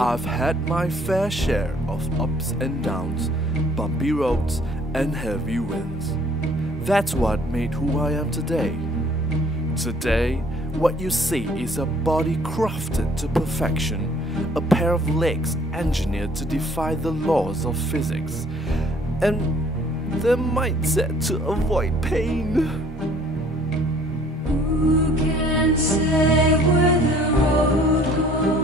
I've had my fair share of ups and downs, bumpy roads and heavy winds. That's what made who I am today. Today, what you see is a body crafted to perfection, a pair of legs engineered to defy the laws of physics, and the mindset to avoid pain. Who can say where the road goes?